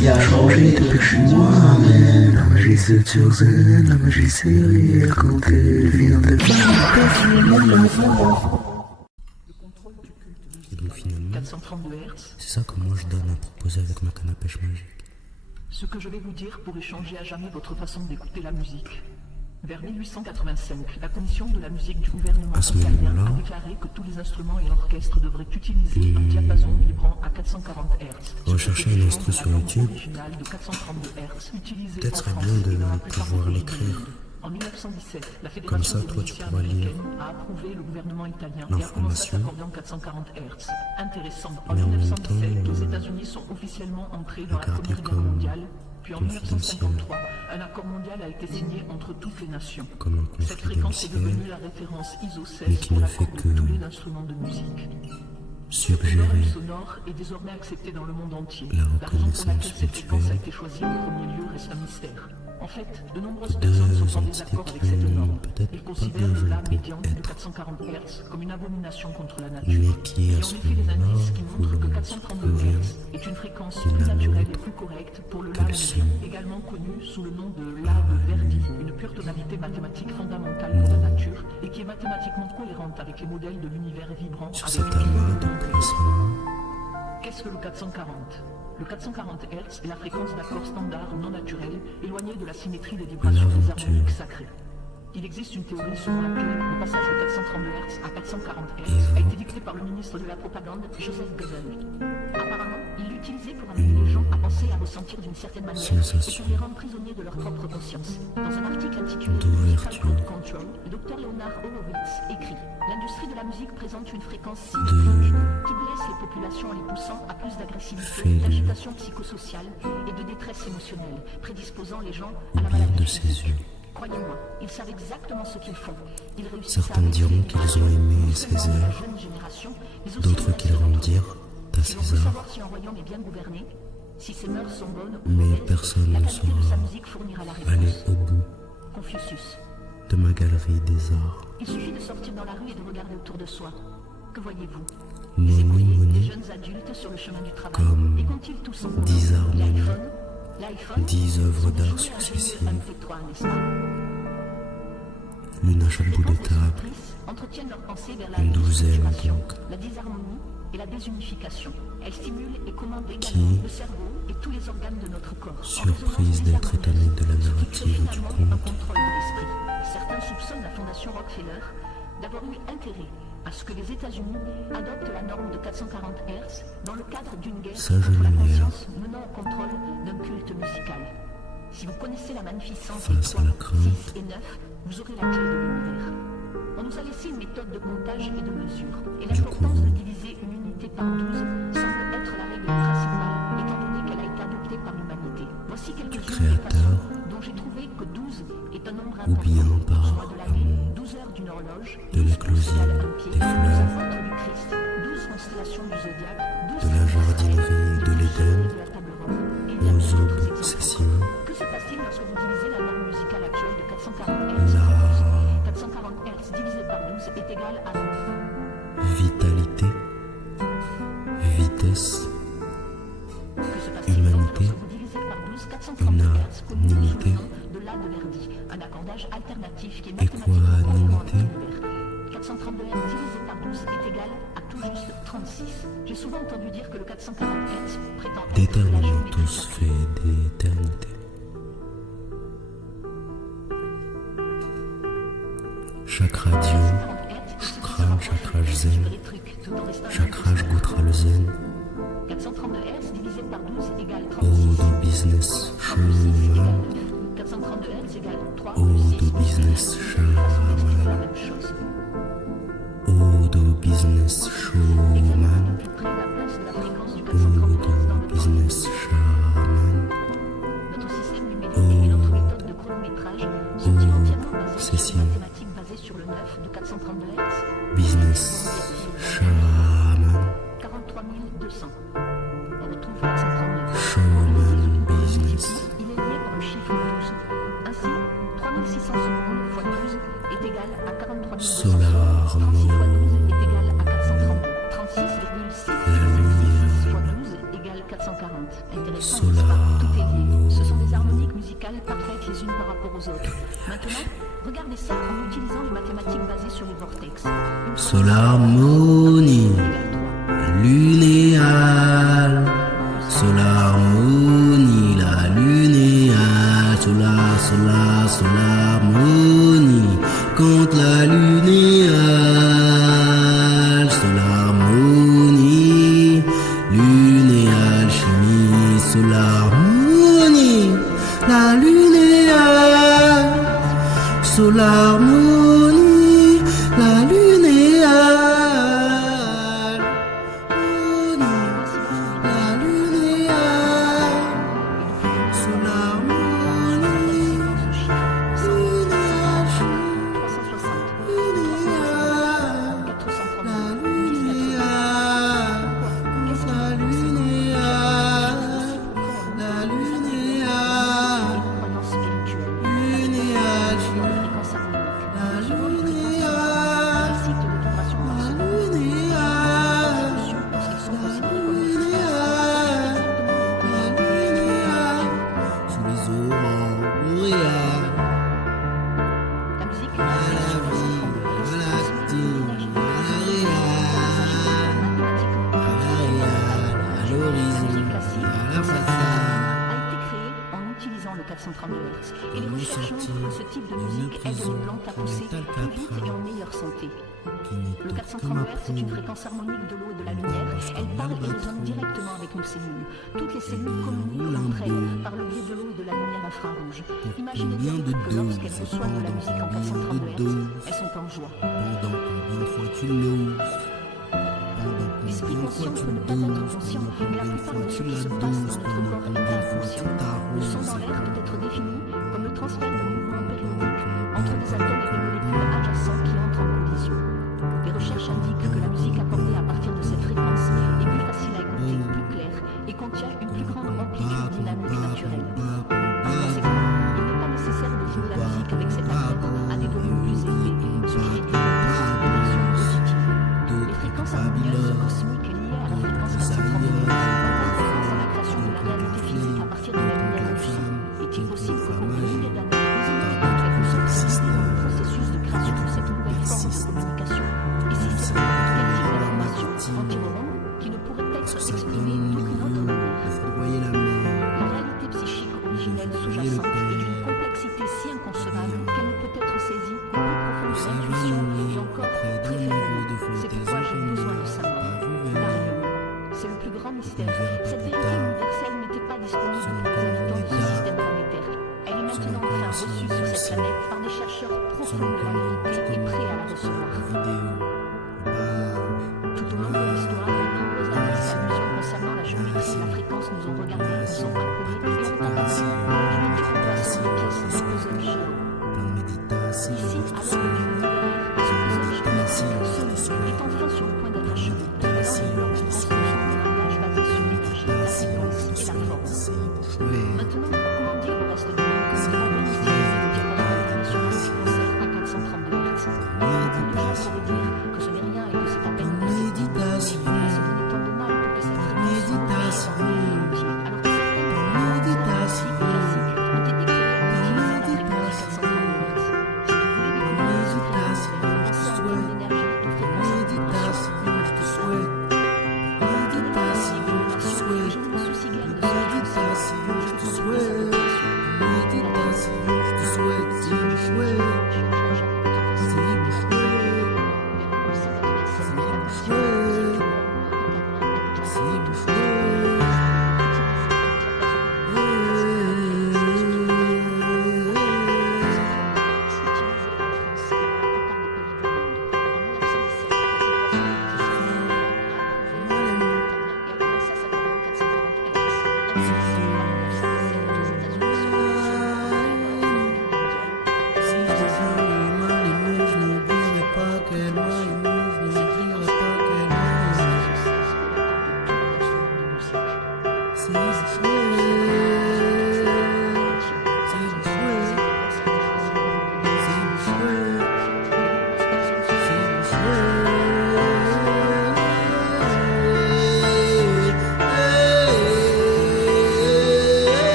qui a changé depuis que je suis moi-même. La magie c'est sur scène, la magie c'est rire quand elle vient de Et donc finalement, c'est ça que moi je donne à proposer avec ma canne à pêche magique. Ce que je vais vous dire pourrait changer à jamais votre façon d'écouter la musique. Vers 1885, la commission de la musique du gouvernement italien a déclaré que tous les instruments et orchestres devraient utiliser un diapason vibrant à 440 Hz. Rechercher un instru sur YouTube, peut-être serait bien de pouvoir l'écrire. En 1917, la Comme ça, Fédération toi, des tu musiciens pourras lire américaine a approuvé le gouvernement italien et a commencé à l'information. s'accorder en 440 Hz. Intéressant, en Mais en même 1917, temps, les États-Unis sont officiellement entrés dans la garder Première Guerre comme mondiale. Puis en confidentiel. 1953, un accord mondial a été signé entre toutes les nations. Comme un Cette fréquence est confidentiel, devenue la référence ISO 16 mais qui pour ne l'accord fait de que tous les instruments de musique. Cette suggérer norme sonore est désormais acceptée dans le monde entier. la La raison pour laquelle reconnaissance cette fréquence a mutuelle été choisie en premier lieu reste un mystère. En fait, de nombreuses de personnes deux sont en entités désaccord avec qui cette n'ont norme. peut-être Ils pas considèrent le besoin La médian de d'être, 440 Hz comme une abomination contre la nature. mais qui Il y a à en ce effet des indices qui moment-là où montrent que l'on 432 provient Hz est une fréquence d'une plus naturelle et note plus correcte pour le que La le médian, son. également connu sous le nom de La de Verdi, une pure tonalité mathématique fondamentale pour la nature et qui est mathématiquement cohérente avec les modèles de l'univers vibrant Sur avec cet amas de placement, Qu'est-ce que le 440? Le 440 Hz est la fréquence d'accord standard non naturelle, éloignée de la symétrie des vibrations des L'aventure. harmoniques sacrées. Il existe une théorie selon laquelle le passage de 432 Hz à 440 Hz a été dicté par le ministre de la Propagande, Joseph Goebbels. Apparemment, il l'utilisait pour amener les gens à penser et à ressentir d'une certaine manière et sensation pour les rendre prisonniers de leur propre conscience. Dans un article intitulé d'ouverture. Musical Code Control, le docteur Leonard Horowitz écrit « L'industrie de la musique présente une fréquence symétrique qui blesse les populations en les poussant à plus d'agressivité, d'agitation psychosociale et de détresse émotionnelle, prédisposant les gens à la oubliant maladie de ses physique. yeux. Croyez-moi, ils savent exactement ce qu'ils font. Ils réussissent Certains à diront qu'ils ont aimé non seulement Césaire, la jeune génération, mais aussi d'autres le qu'ils reste d'entre eux. rendirent à Si l'on veut César, savoir si un royaume est bien gouverné, si ses mœurs sont bonnes ou mais mauvaises, personne la ne qualité de sa saura musique fournira la aller réponse. au bout Confucius. de ma galerie des arts. Il suffit de sortir dans la rue et de regarder autour de soi. Que voyez-vous? Moni, Des Moni, jeunes adultes sur le chemin du travail. comme Et qu'ont-ils tous en commun? 10 harmonies, L'iPhone, 10 œuvres d'art c'est successives, MP3, n'est-ce pas? l'une à chaque bout de table, entretiennent leur pensée vers la une douzaine déstructuration, donc, la disharmonie et la désunification. Elles stimulent et commandent également Qui, le cerveau et tous les organes de notre corps. En surprise résonance d'être étonné de la ce qui crée narrative du finalement un conte, contrôle de l'esprit. Certains soupçonnent la fondation Rockefeller d'avoir eu intérêt à ce que les États-Unis adoptent la norme de 440 Hz dans le cadre d'une guerre Sage contre la lumière. conscience menant au contrôle d'un culte musical. Si vous connaissez la magnificence Face à la crainte, 6 et 9, vous aurez la clé de l'univers. On nous a laissé une méthode de comptage et de mesure, et Du l'importance coup, de diviser une unité par 12 semble être la règle principale, étant donné qu'elle a été adoptée par l'humanité. Voici quelques-unes des créateur, façons dont j'ai trouvé que 12 est un nombre ou bien important. par Soit de l'année, amour 12 heures d'une horloge, de 12 l'éclosion égale un pied, des 12 fleurs, apôtres du Christ, 12 constellations du zodiaque, 12 de la jardinerie de l'Éden, de la table ronde, et bien aux d'autres exemples. obsessions, Que se passe-t-il lorsque vous divisez la norme musicale actuelle de 440 Hz la 440 Hz divisé par 12 est égal à vitalité, vitesse, que se passe-t-il donc humanité, lorsque vous divisez par 12 432 Hz connu sous unanimité, le nom de La de Verdi, un accordage alternatif qui est mathématiquement équanimité, 432 Hz divisé par 12 est égal à tout juste 36. J'ai souvent entendu dire que le 440 Hz prétend être la d'éternellement géométrie tous sacrée. faits d'éternité. Chaque radio, chakra, chakraj zen, chakraj goûtera le zen, 432 Hz divisé par 12 égale oh 36. de business showman, 432 Hz égale 3 oh plus 6 de business la shaman, même chose. oh de business showman, Plus près la place de la fréquence du oh 432 Hz dans de le business shaman, Notre système numérique et notre méthode de chronométrage sont-ils entièrement basés sur Cécile. une mathématique basée sur le 9 de 432 Hz? business shaman, 43 200. On retrouve 432. showman business, Il est lié par le chiffre 12. Ainsi, 3600 secondes fois 12 est égal à 43 200. solar 36 fois 12 mode, est égal à 432. 36,6 la lumière, fois 12 égale 440. Intéressant. solar vocales parfaites les unes par rapport aux autres. Maintenant, regardez ça en utilisant les mathématiques basées sur les vortex. Solarmonie, lunéale, solarmonie, la lunéale, solarmonie, contre la lunéale, solarmonie, lunéale, chimie, solarmonie, la lunéale, solarmonie, la lunéale. Et les recherches montrent que ce type de musique aide les plantes à pousser plus vite et en meilleure santé. Le 430 Hz est une fréquence harmonique de l'eau et de la lumière. Elle parle et résonne directement avec nos cellules. Toutes les cellules communiquent entre elles par le biais de l'eau et de la lumière infrarouge. Imaginez bien que lorsqu'elles reçoivent de la musique en 430 Hz, elles sont en joie. L'esprit conscient peut ne pas être conscient, mais la plupart de ce qui se passe dans notre corps est inconscient. Le son dans l'air peut être défini comme le transfert de mouvements périodiques entre des atomes et des molécules adjacents qui entrent en collision. Les recherches indiquent que la musique accordée à partir de cette fréquence est plus facile à écouter, plus claire et contient une plus grande amplitude dynamique naturelle. Par conséquent, il n'est pas nécessaire de jouer la musique avec cette alterne à des volumes plus élevés, ce qui réduit l'impression auditive. Les fréquences harmonieuses cosmiques liées à la fréquence 430 Hz favorisent la création de la réalité physique à partir de la lumière infime. Est-il possible que pour des milliers d'années, nous ayons été quelque chose dans le processus de création de cette nouvelle forme de communication? Et si c'est vrai, quel type d'informations en tirerons qui ne pourrait être exprimée d'aucune autre manière? La réalité psychique originelle sous-jacente est d'une complexité si inconcevable qu'elle ne peut être saisie qu'au plus profond de l'intuition et encore très faible. C'est pourquoi j'ai besoin de savoir. Marion, c'est le plus grand mystère. Cette vérité universelle n'était pas disponible pour les habitants de ce système planétaire. Elle est maintenant enfin reçue sur cette planète par des chercheurs profonds de la vérité et prêts à la recevoir. Tout au long de l'histoire, de nombreuses allusions concernant la géométrie et la fréquence nous ont regardés, nous ont appelés et ont apparu des multiples pièces de puzzle géant. Ici, à l'œuvre du numéraire, ce puzzle géant est enfin sur le point d'être achevé. Alors il bloque une construction de langage basé sur l'énergie, la fréquence et la forme. Maintenant, comment dire au reste du monde que nous avons organisé le diapason international des concerts à 432 Hz? Les gens pourraient dire que ce n'est rien et que c'est à peine possible. Mais se donner tant de mal pour que cette fréquence soit par le monde entier. Alors que certaines méditation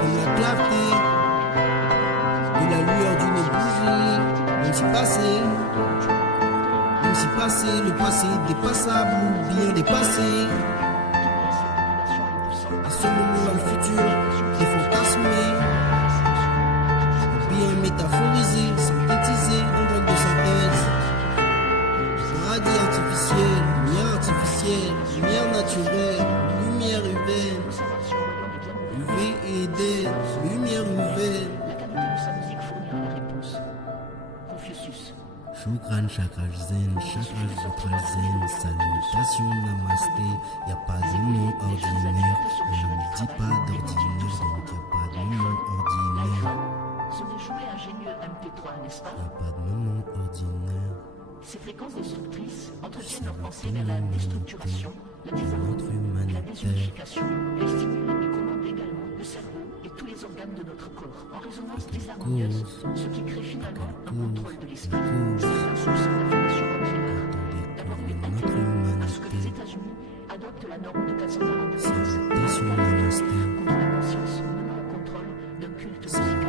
comme la clarté de la lueur d'une bougie, même si passé, le passé dépassable ou bien dépassé. À ce moment-là, le futur est fantasmé, bien métaphorisé, synthétisé en drogue de synthèse. Paradis artificiel, lumière naturelle, lumière humaine. UV et D, lumière UV. La qualité de sa musique fournira la réponse. Confucius. Shukran, chakraj zen, chakraj votral zen, salutation, namasté. Y a pas de nom ordinaire, on ne dit pas d'ordinaire, donc y a pas de moment ordinaire. Ce n'est jouer ingénieux MP3, n'est-ce pas? Y a pas de moment ordinaire. Ces fréquences destructrices entretiennent leur pensée vers la déstructuration, la désharmonie, la désunification. Elles stimulent et commandent également le cerveau et tous les organes de notre corps en résonance désharmonieuse, ce qui crée finalement un contrôle de l'esprit. C'est un source d'information ordinaire. Parce que les États-Unis adoptent la norme de 442 contre la conscience menant au contrôle d'un culte musical.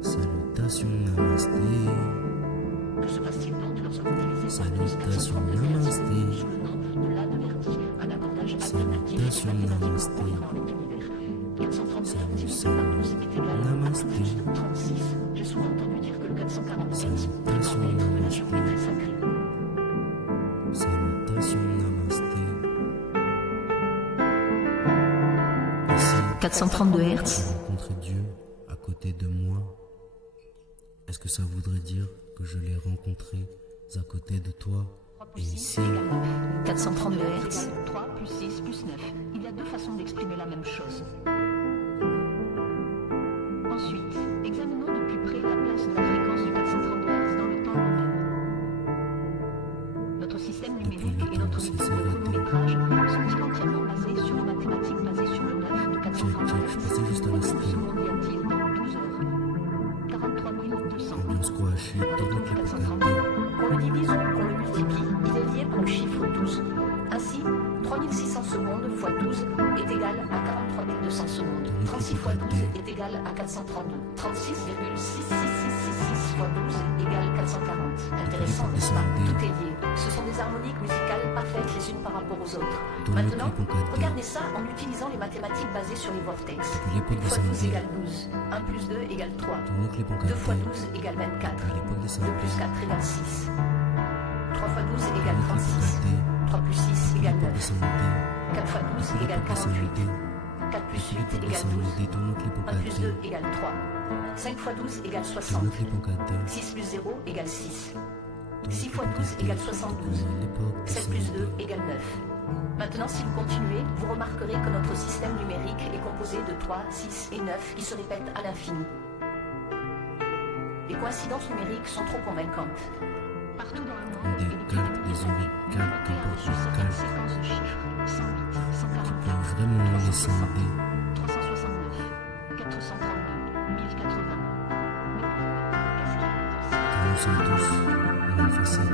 Salutation namasté. Que se passe-t-il donc lorsqu'on utilise les Salutation namasté. sous le nom de La de Verdi, un abordage alternatif Salutation namasté. cohérent avec l'univers. 432 Salut est égal à namasté. 36. J'ai souvent entendu dire que le 447 Salutation est namasté. très sacré. Salutation namasté. Ici, 432 Hz. j'ai rencontré Dieu à côté de moi. Est-ce que ça voudrait dire que je l'ai rencontré à côté de toi? Et ici, 432 Hz. 3 plus 6 plus 9. Il y a deux façons d'exprimer la même chose. Ensuite, examinons de plus près la place de la fréquence du 432 Hz dans le temps lui-même. Notre système numérique et notre méthode de chronométrage sont-ils entièrement basés sur les mathématiques basées sur le 9 de 432 je passais juste à la Combien de cité. secondes y a-t-il dans 12 heures? 43 200. ambiance squash, toute notre époque à 432. Qu'on le divise ou qu'on le multiplie, il est lié par le chiffre 12. Ainsi, 3600 secondes x 12 est égal à 43 200 secondes. 36 x 12 est égal à 432. 36,66666 x 12 égale 440. Intéressant, n'est-ce pas? Tout est lié. Ce sont des harmoniques musicales parfaites les unes par rapport aux autres. Maintenant, regardez ça en utilisant les mathématiques basées sur les vortex. 2 x 12 égale 12. 1 plus 2 égale 3. 2 x 12 égale 24. 2 plus 4 égale 6. 3 x 12 égale 36. 3 plus 6 égale 9. 4 x 12 égale 48. 4 plus 8 égale 12. 1 plus 2 égale 3. 5 x 12 égale 60. 6 plus 0 égale 6. 6 x 12 égale 72. 7 plus 2 égale 9. Maintenant, si vous continuez, vous remarquerez que notre système numérique est composé de 3, 6 et 9 qui se répètent à l'infini. Les coïncidences numériques sont trop convaincantes. Partout dans le monde, Des calques, des auricales, qu'importe le calque. séquence de chiffres 108, 144, Peut vraiment les scinder. 369, 432, 1080. Car nous sommes tous une facette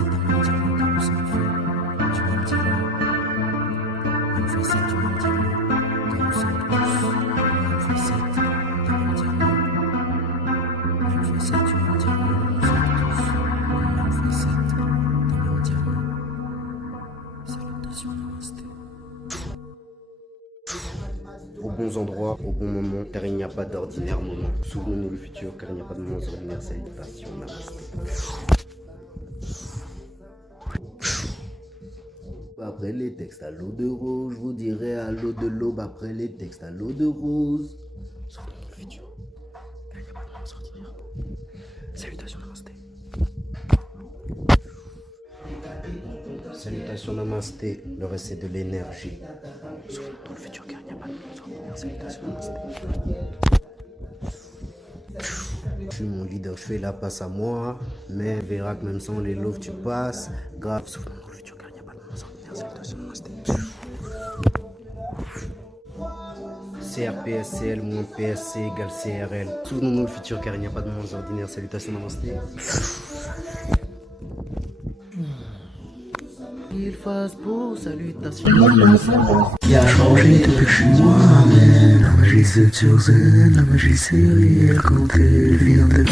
d'un même diamant que nous sommes faits du même diamant. Une facette du même diamant, car nous sommes tous une facette d'un même diamant. Une facette du même diamant, nous sommes tous une facette d'un même diamant. Salutations, namasté. Pour bons endroits, au bon moment, car il n'y a pas d'ordinaire moment. Souvenons-nous le futur, car il n'y a pas de moments ordinaires. Salutations, namasté. Après les textes à l'eau de rose, je vous dirai à l'eau de l'aube. Après les textes à l'eau de rose. Souvenons-nous le futur, car il n'y a pas de moments ordinaires. Salutations, namasté. Salutations, namasté, le reste c'est de l'énergie. Souvenons-nous le futur car il n'y a pas de monde ordinaire. Salutations, namasté. Je suis mon leader, je fais la passe à moi. Mais verra que même sans les loves tu passes. Grave, souvenons-nous le futur car il n'y a pas de monde ordinaire. Salutations, namasté. CRPSCL moins PSC égale CRL. Souvenons-nous le futur car il n'y a pas de monde ordinaire. Salutations, namasté. Il fasse pour salutation. Il a changé depuis que je suis moi-même. La magie c'est sur scène, la magie c'est réel quand elle vient de